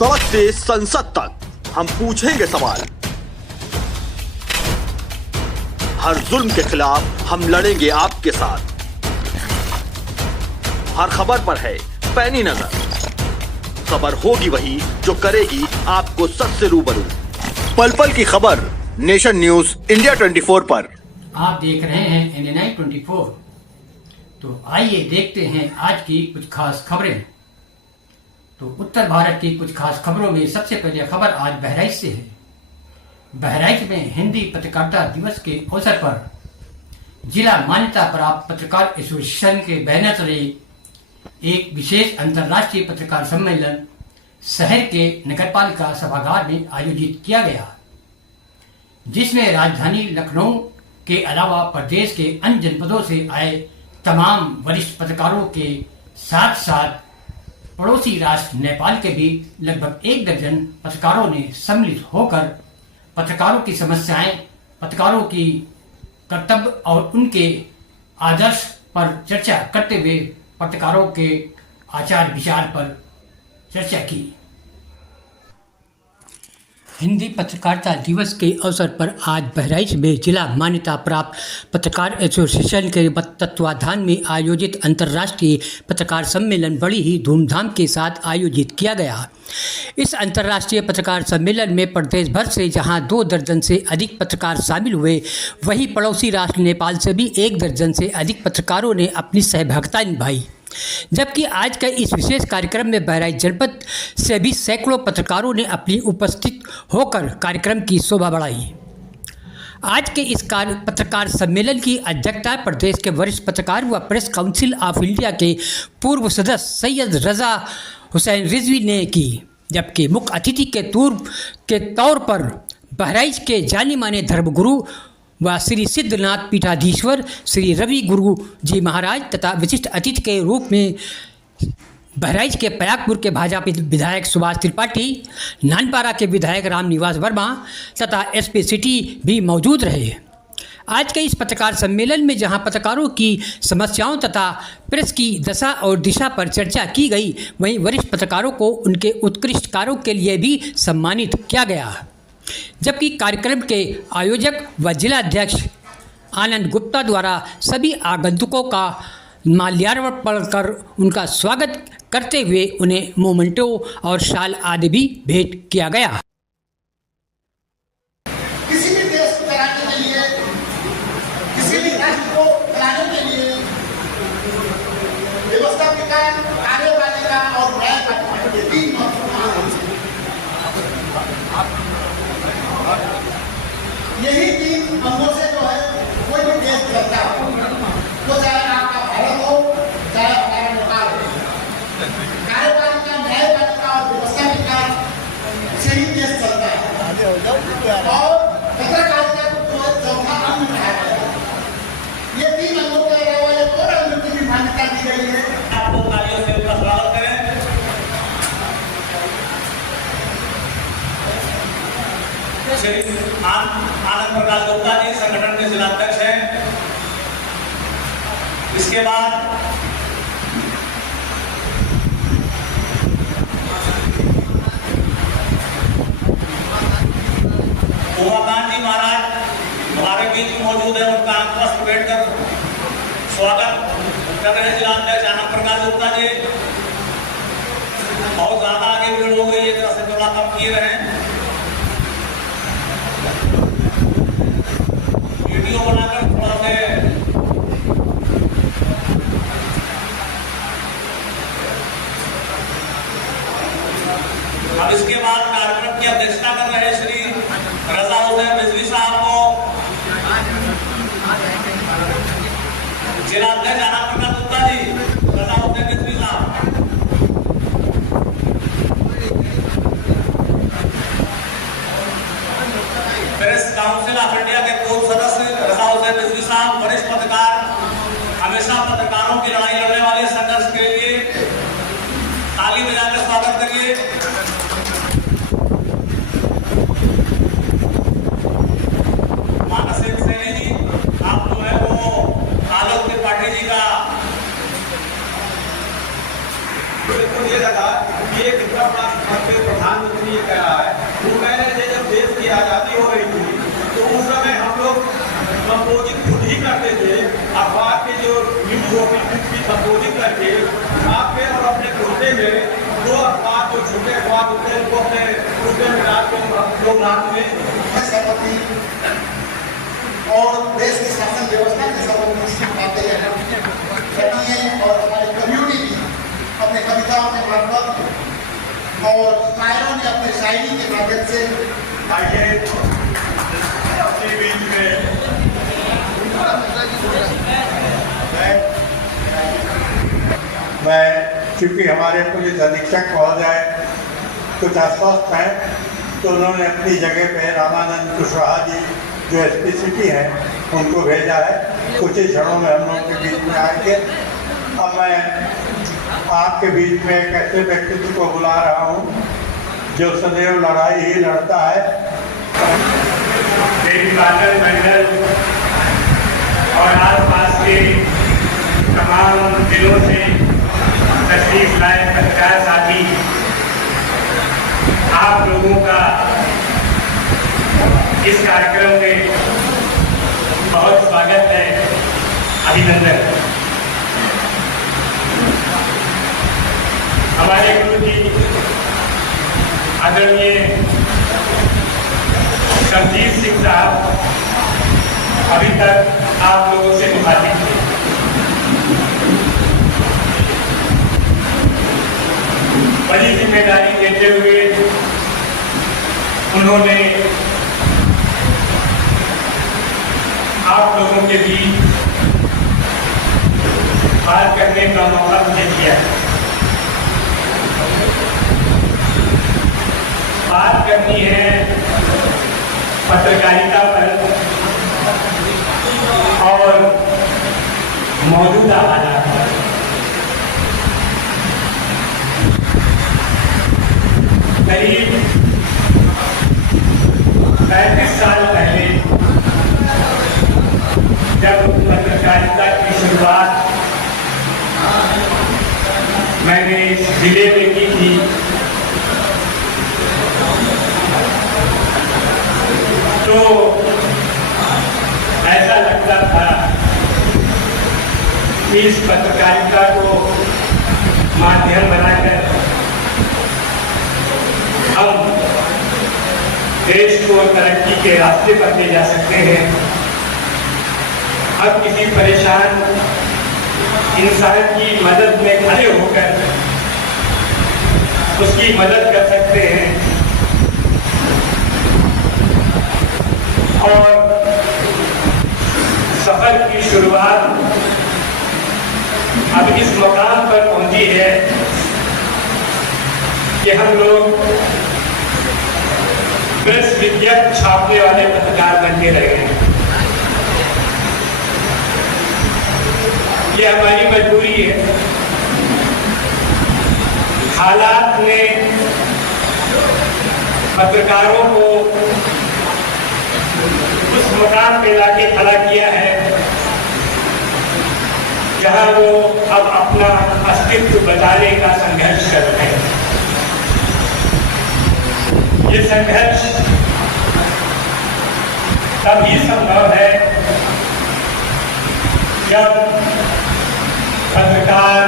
सड़क से संसद तक हम पूछेंगे सवाल। हर जुल्म के खिलाफ हम लड़ेंगे आपके साथ। हर खबर पर है पैनी नजर। खबर होगी वही जो करेगी आपको सच से रूबरू। पल पल की खबर नेशन न्यूज इंडिया 24 पर। आप देख रहे हैं इंडिया 24। तो आइए देखते हैं आज की कुछ खास खबरें। तो उत्तर भारत की कुछ खास खबरों में सबसे पहले खबर आज बहराइच से है। बहराइच में हिंदी पत्रकारिता दिवस के अवसर पर जिला मान्यता प्राप्त पत्रकार एसोसिएशन के बैनर तले एक विशेष अंतर्राष्ट्रीय पत्रकार सम्मेलन शहर के नगरपालिका सभागार में आयोजित किया गया, जिसमें राजधानी लखनऊ के अलावा प्रदेश के अन्य जनपदों से आए तमाम वरिष्ठ पत्रकारों के साथ साथ पड़ोसी राष्ट्र नेपाल के भी लगभग 1 दर्जन पत्रकारों ने सम्मिलित होकर पत्रकारों की समस्याएं, पत्रकारों की कर्तव्य और उनके आदर्श पर चर्चा करते हुए पत्रकारों के आचार विचार पर चर्चा की। हिंदी पत्रकारिता दिवस के अवसर पर आज बहराइच में जिला मान्यता प्राप्त पत्रकार एसोसिएशन के तत्वाधान में आयोजित अंतर्राष्ट्रीय पत्रकार सम्मेलन बड़ी ही धूमधाम के साथ आयोजित किया गया। इस अंतर्राष्ट्रीय पत्रकार सम्मेलन में प्रदेश भर से जहां 2 दर्जन से अधिक पत्रकार शामिल हुए, वहीं पड़ोसी राष्ट्र नेपाल से भी 1 दर्जन से अधिक पत्रकारों ने अपनी सहभागिता निभाई। जबकि आज के इस विशेष कार्यक्रम में बहराइच जनपद से भी सैकड़ों पत्रकारों ने अपनी उपस्थित होकर कार्यक्रम की शोभा बढ़ाई। आज के इस पत्रकार सम्मेलन की अध्यक्षता प्रदेश के वरिष्ठ पत्रकार व प्रेस काउंसिल ऑफ इंडिया के पूर्व सदस्य सैयद रजा हुसैन रिजवी ने की, जबकि मुख्य अतिथि के तौर पर बहराइच के जानी माने धर्मगुरु व श्री सिद्धनाथ पीठाधीश्वर श्री रवि गुरु जी महाराज तथा विशिष्ट अतिथि के रूप में बहराइच के पयागपुर के भाजपा विधायक सुभाष त्रिपाठी, नानपारा के विधायक रामनिवास वर्मा तथा एसपी सिटी भी मौजूद रहे। आज के इस पत्रकार सम्मेलन में जहां पत्रकारों की समस्याओं तथा प्रेस की दशा और दिशा पर चर्चा की गई, वहीं वरिष्ठ पत्रकारों को उनके उत्कृष्ट कार्यों के लिए भी सम्मानित किया गया। जबकि कार्यक्रम के आयोजक व जिलाध्यक्ष आनंद गुप्ता द्वारा सभी आगंतुकों का माल्यार्पण कर उनका स्वागत करते हुए उन्हें मोमेंटो और शाल आदि भी भेंट किया गया। किसी भी देश को चलाने के लिए, किसी भी राष्ट्र को चलाने के लिए व्यवस्था के कारण कार्यपालिका और न्यायपालिका के 3 यही 3 अंगों से जो है कोई भी देश चलता है, तो चाहे आपका भारत हो, चाहे हमारा नेपाल हो। कार्यपालिका, न्यायपालिका और व्यवस्था के कारण से ही देश चलता है और पत्रकारिता को जो है चौथा अंग कहा गया है। ये 3 अंगों के अलावा एक और अंग की भी मान्यता दी गई है। आपको तालियों से उनका स्वागत करें। आनंद प्रकाश गुप्ता जी संगठन के जिलाध्यक्ष हैं। इसके बाद उमाकांत जी महाराज हमारे बीच मौजूद है, उनका अंतरस्थ बैठकर स्वागत कर रहे हैं जिलाध्यक्ष आनंद प्रकाश गुप्ता जी। बहुत ज्यादा आगे भीड़ हो गई है, जरा से थोड़ा कम किए रहे। वीडियो बनाकर थोड़ा से अब इसके बाद कार्यक्रम की अध्यक्षता कर रहे श्री रजा हुसैन रिजवी साहब को जिलाध्यक्ष आनंद प्रकाश गुप्ता जी, रजा हुसैन रिजवी साहब। प्रेस काउंसिल ऑफ इंडिया के पूर्व सदस्य रजा हुसैन रिजवी साहब, वरिष्ठ पत्रकार, हमेशा पत्रकारों की लड़ाई लड़ने वाले संघर्ष के लिए ताली बजाकर स्वागत करिए। मानस सैनी जी, आप जो है वो आलोक त्रिपाठी जी का ये लगा कि एक प्रधान मैं सहमति और देश की शासन व्यवस्था के संबंध में बातें रखिए और हमारी कम्युनिटी भी अपने कविताओं के मार्फत और शायरों ने अपने शायरी के माध्यम से आइए अपने बीच में मैं चूंकि हमारे पुलिस अधीक्षक महोदय कुछ अस्वस्थ हैं तो उन्होंने अपनी जगह पे रामानंद कुशवाहा जी जो एसपीसीटी हैं उनको भेजा है। कुछ ही क्षणों में हम लोग के बीच में आएंगे। अब मैं आपके बीच में एक ऐसे व्यक्तित्व को बुला रहा हूँ जो सदैव लड़ाई ही लड़ता है। देवीपाटन मंडल और आसपास के तमाम जिलों से तशरीफ लाए पत्रकार साथी, आप लोगों का इस कार्यक्रम में बहुत स्वागत है, अभिनंदन। हमारे गुरु जी आदरणीय शमजीत सिंह साहब अभी तक आप लोगों से मुखातिब थे। बड़ी जिम्मेदारी देते हुए उन्होंने आप लोगों के बीच बात करने का मौका मुझे दिया। बात करनी है पत्रकारिता पर और मौजूदा हालात पर। करीब 35 साल पहले जब पत्रकारिता की शुरुआत मैंने इस जिले में की थी, तो ऐसा लगता था कि इस पत्रकारिता को माध्यम बनाकर हम देश को तरक्की के रास्ते पर ले जा सकते हैं। अब किसी परेशान इंसान की मदद में खड़े होकर उसकी मदद कर सकते हैं और सफर की शुरुआत अब इस मकाम पर पहुंची है कि हम लोग प्रेस विज्ञप्ति छापने वाले पत्रकार बन के रह गए। ये हमारी मजबूरी है। हालात ने पत्रकारों को उस मुकाम पे लाके खड़ा किया है जहां वो अब अपना अस्तित्व बचाने का संघर्ष कर रहे हैं। ये संघर्ष तभी संभव है जब पत्रकार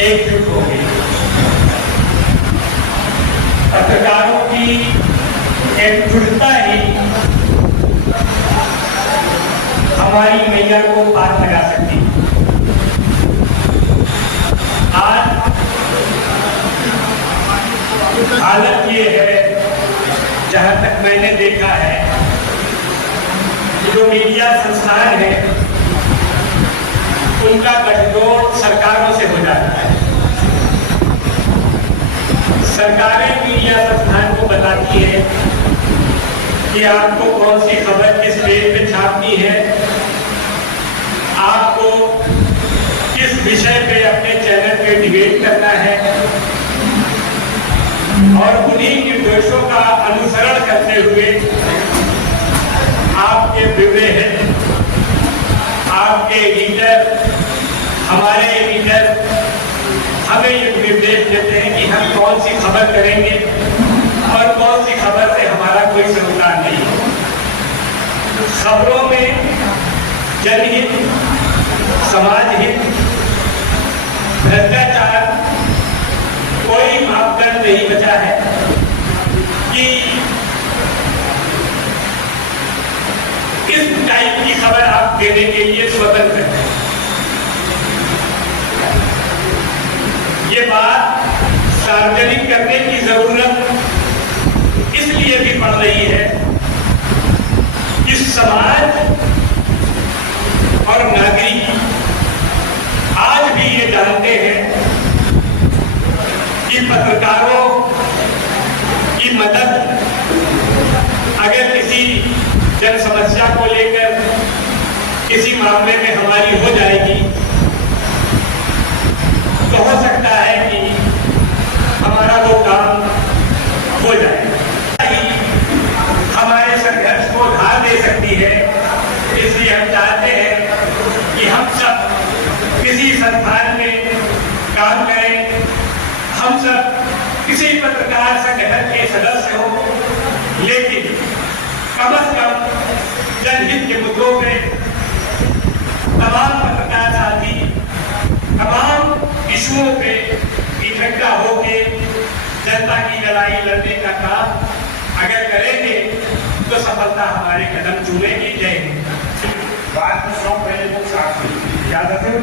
एकजुट होंगे। पत्रकारों की एकजुटता ही हमारी मैया को पार लगा सकती है। आज हालत ये है, जहां तक मैंने देखा है, जो मीडिया संस्थान है उनका गठजोड़ सरकारों से हो जाता है। सरकारें मीडिया संस्थान को बताती है कि आपको कौन सी खबर किस पेज पे छापनी है, आपको किस विषय पे अपने चैनल पे डिबेट करना है, और उन्हीं निर्देशों का अनुसरण करते हुए आपके बिगड़े हैं, आपके एडिटर, हमारे एडिटर हमें ये निर्देश देते हैं कि हम कौन सी खबर करेंगे और कौन सी खबर से हमारा कोई सरोकार नहीं है। खबरों में जनहित, समाज हित, भ्रष्टाचार कोई मापदंड नहीं बचा है। कि इस टाइप की खबर आप देने के लिए स्वतंत्र हैं। ये बात सार्वजनिक करने की जरूरत इसलिए भी पड़ रही है कि समाज और नागरिक आज भी ये जानते हैं कि पत्रकारों की मदद अगर किसी जन समस्या को लेकर किसी मामले में हमारी हो जाएगी तो हो सकता है कि हमारा वो काम हो जाए, हमारे संघर्ष को धार दे सकती है। इसलिए हम चाहते हैं कि हम सब किसी संस्थान में काम करें, हम सब किसी पत्रकार संगठन के सदस्य हों, लेकिन कम से कम जनहित के मुद्दों पे तमाम पत्रकार साथी तमाम इशुओं पे इकट्ठा होके जनता की लड़ाई लड़ने का काम अगर करेंगे तो सफलता हमारे कदम चूमेगी। जय हिंद। बात कुछ लोग पहले वो साफ हुई याद आते हो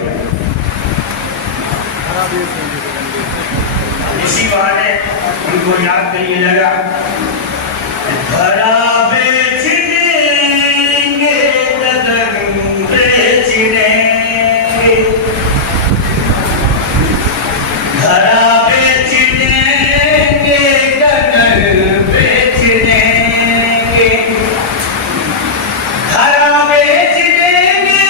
इसी बहाने उनको याद नहीं लगा। धरा बेच देंगे गगन बेच देंगे, धरा बेच देंगे गगन बेच देंगे, धरा बेच देंगे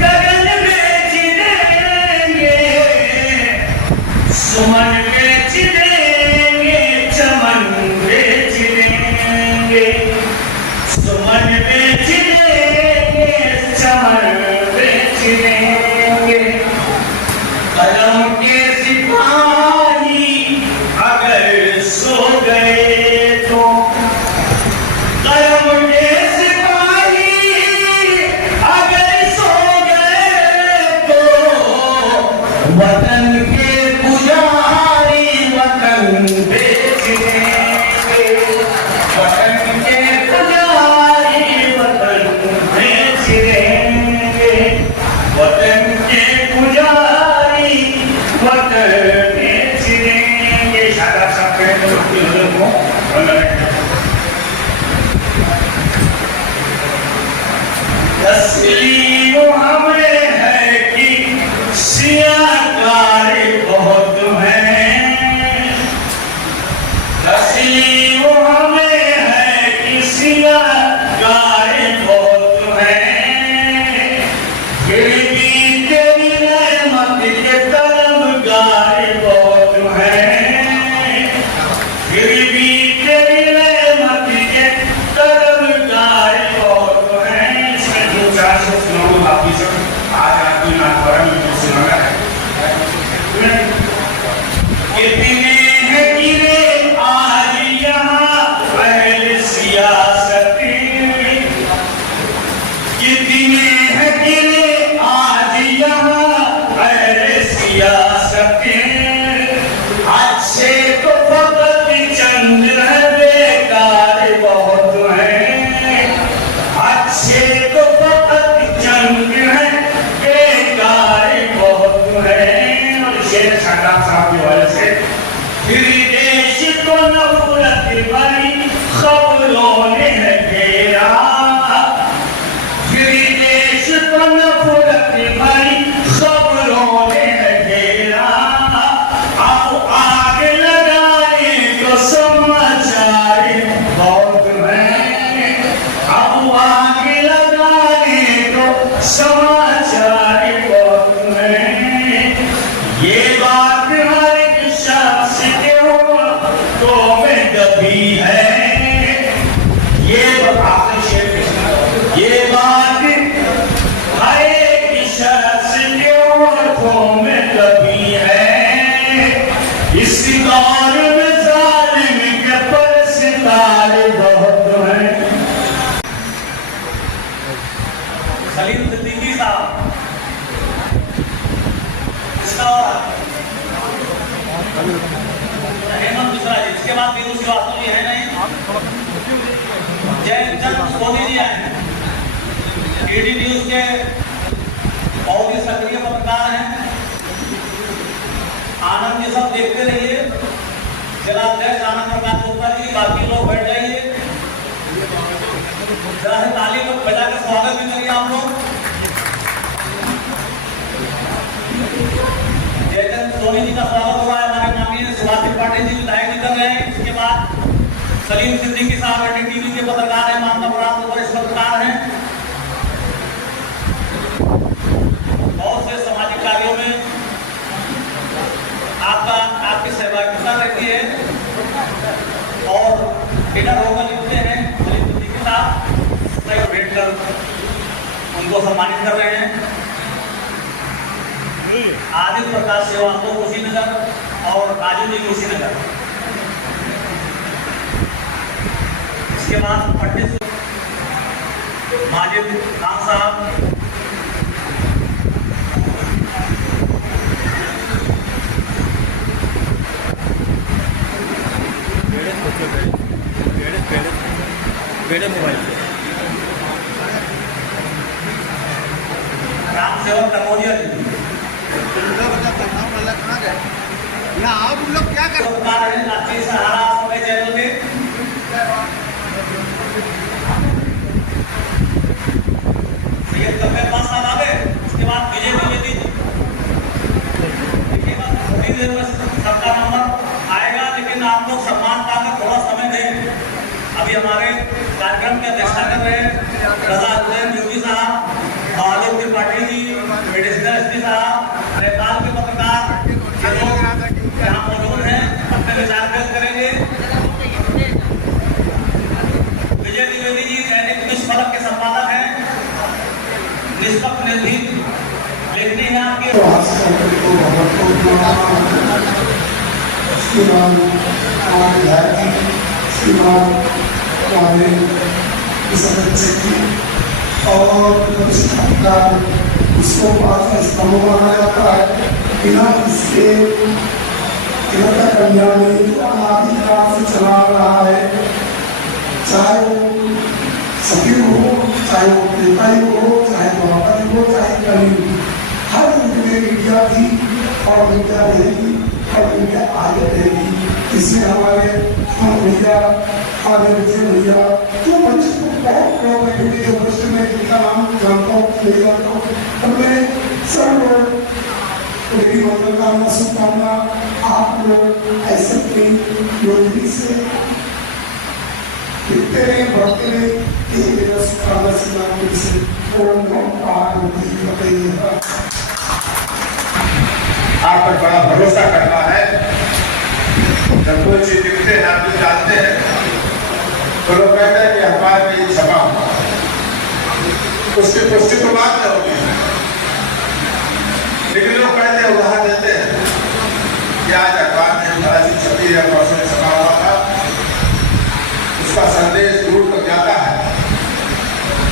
गगन बेच देंगे, सुमन बेच देंगे चमन बेच देंगे, सुमन बेच देंगे चमन बेच देंगे, कलम के सिपाही अगर सो गए तो, कलम के सिपाही अगर सो गए तो, वतन के पुजारी वतन बेच देंगे, वतन के पुजारी वतन बेच देंगे, वतन के पुजारी वतन बेच देंगे। शादाब साहब कहें तो अपनी हजरत को तस्लीम हमें है कि सियाकार बहुत हैं, तस्लीम हमें है कि सियाकार बहुत हैं, फिर भी तेरी रहमत के तलबगार बहुत हैं, फिर भी तेरी रहमत के तलबगार बहुत हैं। इसमें दो चार सौ सुनाऊं बाकी सब आज आदमी ना फौरन में सुनाना है। कितने हैं गिरे आज यहाँ अहल सियासत, कितने हैं गिरे आज यहाँ अहल सियासत, अच्छे तो फकत चंद है बेकार बहुत हैं, अच्छे तो फकत चंद है बेकार बहुत हैं। और शेर शादाब साहब की वजह से फिर देश को नफरत भरी खबरों ने घेरा, फिर देश को नफरत भरी खबरों ने घेरा, अब आग लगाने को समाचार बहुत हैं, अब आग लगाने को समाचार बहुत हैं। ये बात हर एक शख्स के तो में दबी है, ये आखिरी शेर ये बात हर एक शख्स के तो में दबी है, इस दौर में जालिम के पर सितारे बहुत हैं। सलीम सिद्दीकी साहब इसका हेमंत मिश्रा जी, इसके बाद साहब बीरू श्रीवास्तव जी है नहीं, जयचंद सोनी जी आए हैं, ईडी न्यूज के बहुत ही सक्रिय पत्रकार हैं, आनंद जी सब देखते रहिए, जिलाध्यक्ष आनंद प्रकाश गुप्ता जी, बाकी लोग बैठ जाइए, जरा से ताली को बजा कर स्वागत भी करिए आप लोग। जयचंद सोनी जी का स्वागत हुआ है, हमारे माननीय सुभाष त्रिपाठी जी विधायक जी कर रहे हैं। इसके बाद सलीम सिद्दीकी साहब एनडीटीवी के पत्रकार हैं, माननीय प्रांत वरिष्ठ पत्रकार हैं, बहुत से सामाजिक कार्यों में आपकी सहभागिता रहती है और इधर होकर लिखते हैं सलीम सिद्दीकी साहब भेंट कर उनको सम्मानित कर रहे हैं। आदित्य प्रकाश श्रीवास्तव कुशीनगर और राजू जी कुशीनगर। इसके बाद पंडित माजिद खान साहब, राम सेवक कमोदिया जी, आप लोग क्या कर पत्रकार हैं राष्ट्रीय सहारा समय चैनल के, सैयद कबीर खान साहब आ गए। उसके बाद विजय द्विवेदी जी, थोड़ी देर में सबका नंबर आएगा, लेकिन आप लोग सम्मान पाकर थोड़ा समय दें। अभी हमारे कार्यक्रम की अध्यक्षता कर रहे हैं रजा हुसैन योगी साहब, आलोक त्रिपाठी जी, मेडिसिनल एसपी साहब, नेपाल के पत्रकार यहाँ मौजूद हैं, अपने विचार व्यक्त करेंगे। विजय द्विवेदी जी दैनिक निष्फलक के संपादक हैं, निष्पक्ष निर्भीक लेखनी है आपकी। और इसको स्तंभ माना जाता है, बिना इसके कन्या में जो अनादिकाल से चला रहा है, चाहे वो सती हो, चाहे वो त्रेतायुग हो, चाहे द्वापर हो, चाहे कलयुग, हर युग में मीडिया थी और मीडिया रहेगी और मीडिया आगे रहेगी। इसमें हमारे भैया आगे भैया जो बच्चे को बहुत लोग हैं, जो बच्चे में जिनका नाम जानता हूँ नहीं जानता हूँ, और मैं सब लोग मेरी मंगलकामना शुभकामना आप लोग ऐसे योगी से लिखते रहे, बढ़ते रहे, ये मेरा शुभकामना से बताइए। आप पर बड़ा भरोसा करना है, जब कोई चीज लिखते हैं आप जो जानते हैं तो लोग कहते हैं कि हमारे में ये छपा हुआ, उसकी पुष्टि तो बात नहीं होगी, लेकिन लोग कहते हैं उदाहरण देते हैं कि आज अखबार में बड़ा सी छपी है, परसों में छपा हुआ था, उसका संदेश दूर तक जाता है,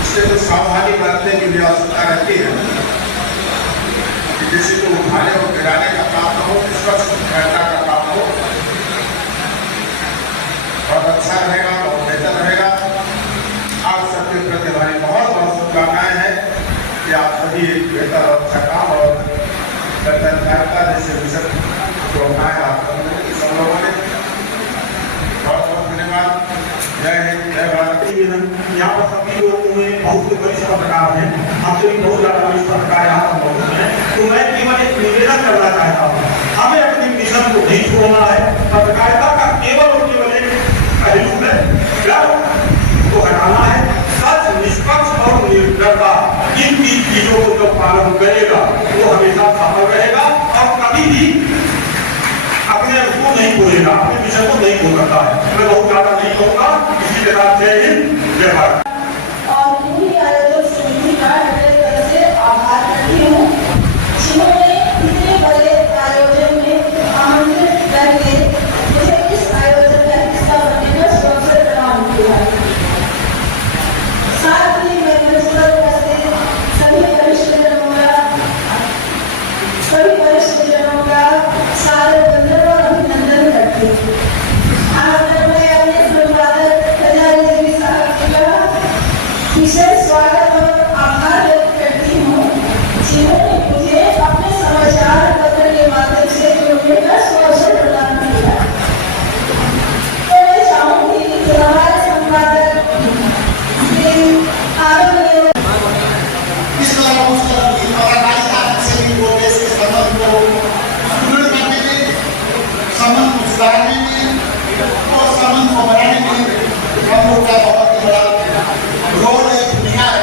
इससे कुछ सावधानी बरतने की भी आवश्यकता रहती है कि किसी को उठाने और गिराने का काम न हो, स्पष्ट का काम हो, बहुत अच्छा रहेगा, बहुत बेहतर रहेगा। आप सबके प्रति हमारी बहुत बहुत शुभकामनाएं हैं कि आप सभी एक बेहतर और अच्छा काम और कर्तव्यता जैसे विषय को अपनाए आप सब लोगों ने। बहुत बहुत धन्यवाद। जय हिंद, जय भारत। यहाँ पर सभी लोगों में बहुत वरिष्ठ पत्रकार हैं, आपसे भी बहुत ज्यादा वरिष्ठ पत्रकार यहाँ पर मौजूद हैं, तो मैं केवल एक निवेदन करना चाहता हूँ, हमें अपनी मिशन को नहीं छोड़ना है। पत्रकारिता का केवल और केवल एक पहलू है, को हटाना है। सच, निष्पक्ष और निर्भरता, इन तीन चीजों को जो पालन करेगा वो हमेशा सफल रहेगा और कभी भी अपने को नहीं बोलेगा, अपने मिशन को नहीं बोल सकता है। मैं बहुत ज्यादा नहीं कहूँगा, इसी के साथ जय हिंद, जय भारत। और पूरी आयोजक समिति का हृदय तरह से आभार करती हूँ, जिन्होंने इतने बड़े आयोजन में आमंत्रित करके मुझे इस आयोजन का हिस्सा बनने का अवसर प्रदान किया। साथ ही मैं मंच पर उपस्थित सभी वरिष्ठजनों का सारे वंदन और अभिनंदन करती हूँ। आकर मैं अपने संवादक कल्याणी देवी साहब जी का विशेष स्वागत और आभार व्यक्त करती हूँ, जिन्होंने मुझे अपने समाचार पत्र के माध्यम से जुड़ने का अवसर प्रदान किया। तो मैं चाहूंगी कि हमारे संवादक श्री आनंद इस तरह उसकी पत्रकारिता से भी वो देश के संबंध को सुदृढ़ करने में, संबंध को सुधारने में और संबंध को बढ़ाने में हम लोग का बहुत ही बड़ा रोल है, भूमिका है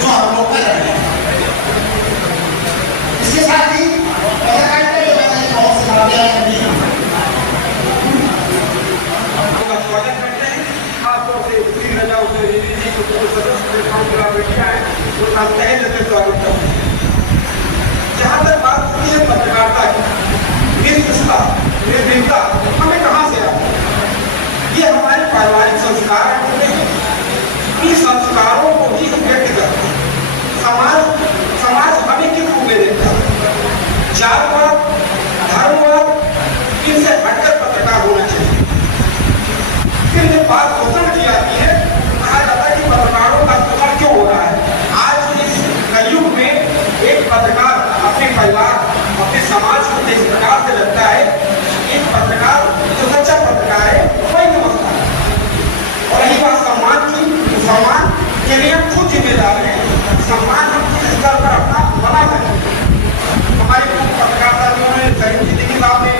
जो हम लोग कर रहे हैं। इसके साथ ही पत्रकारिता के बारे में बहुत सी बातें हैं। का स्वागत करते हैं, खासतौर से श्री रजा उद्दीन जी को सदस्य बैठा है वो तहे दिल से स्वागत करते हैं। जहाँ तक बात होती है पत्रकारिता की, निर्दिष्टता निर्भीकता हमें कहाँ से आती है? ये हमारे पारिवारिक संस्कार होते हैं। इन संस्कारों को ही हम व्यक्त करते हैं। समाज हमें किस रूप में देखता है? जातवाद, धर्मवाद, इनसे हटकर पत्रकार होना चाहिए। फिर जब बात शोषण की आती है, कहा जाता है कि पत्रकारों का शोषण क्यों हो रहा है? आज इस कलयुग में एक पत्रकार अपने परिवार, अपने समाज को इस प्रकार से लगता है, एक पत्रकार जो सच्चा पत्रकार है वही नमस्कार। और रही बात सम्मान की, तो सम्मान के लिए हम खुद जिम्मेदार हैं। सम्मान हम किस स्तर पर अपना बना सकते हैं। हमारे पत्रकार साथियों ने सिद्दीकी साहब ने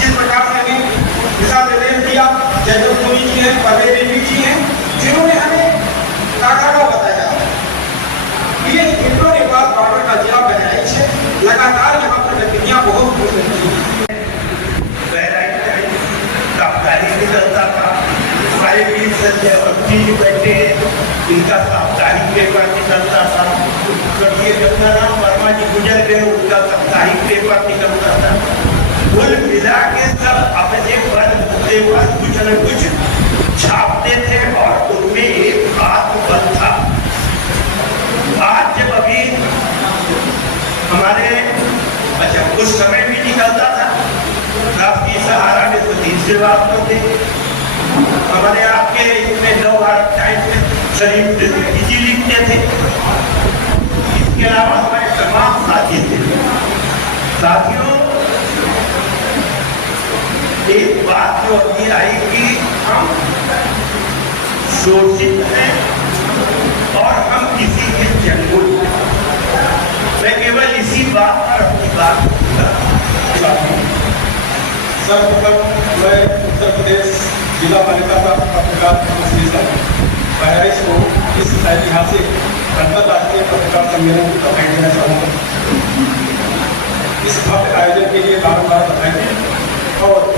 जिस प्रकार से हमें दिशा निर्देश दिया, जयदेव सोनी जी हैं, परवेज देवी जी हैं, जिन्होंने हमें काकागा बताया। ये इंडो नेपाल बॉर्डर का जिला बहराइच है। लगातार यहाँ पर गतिविधियाँ बहुत हो रही हैं। बहराइच साप्ताहिक निकलता था, हमारे बीच संजय अवस्थी जी बैठे हैं, इनका साप्ताहिक पेपर निकलता था। जब ये गंगाराम वर्मा जी गुजर गए, उनका साप्ताहिक पेपर निकलता था। कुल मिला के सब अपने पद पर कुछ न कुछ छापते थे और उनमें एक आत्मबल था। आज जब अभी हमारे अच्छा कुछ समय भी निकलता था, राष्ट्रीय सहारा में तो तीसरे बात होते, हमारे आपके इसमें नवभारत टाइम्स में शरीफ जी लिखते थे। इसके अलावा हमारे तमाम साथी थे। साथियों, एक बात जो अभी आई कि हम शोषित हैं और हम किसी के चंगुल। मैं केवल इसी बात पर अपनी बात सर्वप्रथम मैं उत्तर प्रदेश जिला मान्यता प्राप्त पत्रकार एसोसिएशन बहराइच को इस ऐतिहासिक अंतर्राष्ट्रीय पत्रकार सम्मेलन की बधाई देना चाहूँगा। इस भव्य आयोजन के लिए बार-बार बधाई और